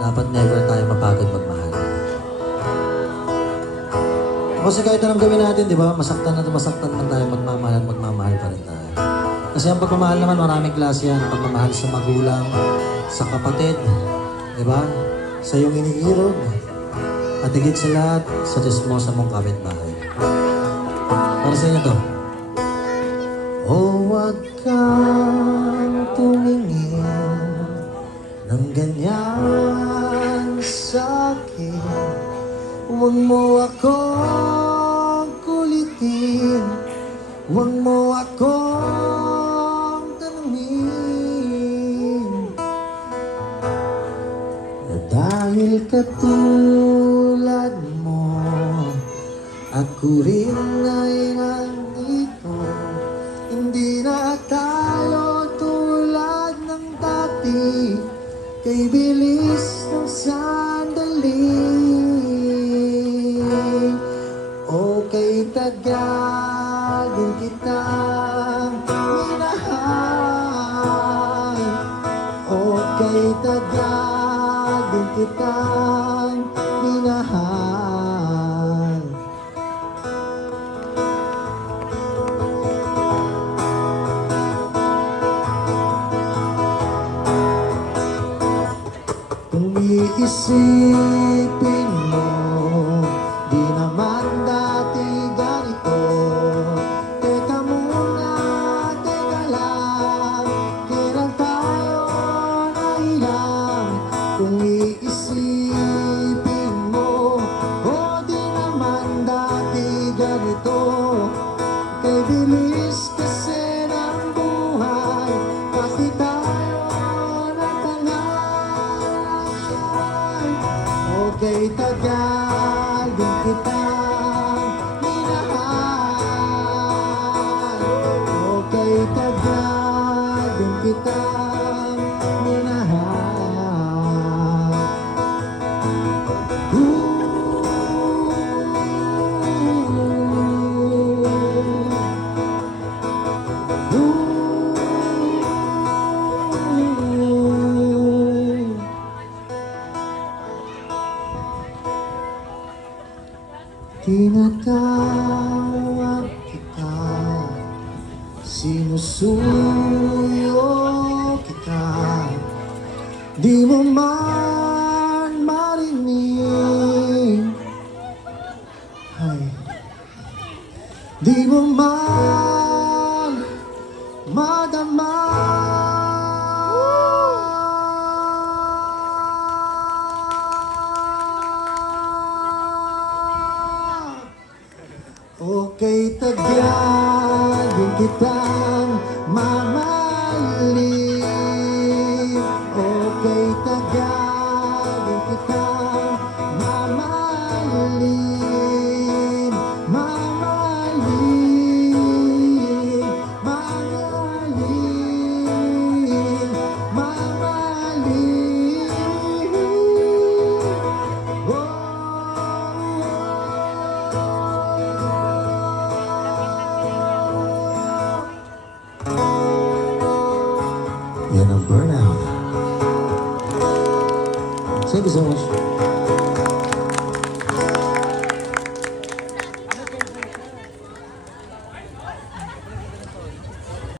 dapat never tayo mapagod magmahal. Kasi kahit anong gawin natin, di ba? Masaktan na masaktan man tayo, magmamahal at magmamahal pa rin tayo. Kasi ang pagmamahal naman, maraming klase yan. Pagmamahal sa magulang, sa kapatid, di ba? Sa iyong iniirog. At higit sa lahat, sa chismosa mong kapitbahay. Para sa inyo to. Oh, wag kang tumingin ng ganyan sa akin. Huwag mo akong kulitin, huwag mo akong tanungin. Dahil katulad mo, ako rin ay nandito. Hindi na tayo tulad ng dati, kay bilis ng sandali. O kay tagal din kitang minahal, o kay tagal din kitang minahal. Kung iisipin mo, di naman dati ganito. Teka muna, teka lang, kailan tayo nailang? Kung iisipin mo, oh di naman dati ganito. Kay bilis kasi ng buhay, kasi tayo natangal. Okay, tagal din kitang minahal. Okay, tagal din kitang minahal. Tinatawag kita, sinusuyo kita, di mo man marinig, ay, di mo man madama. Okay, tagal din kitang mamahalin. Okay, tagal din kitang mamahalin. Mamahalin, mamahalin, mamahalin. Yan ang burnout. Thank you so much.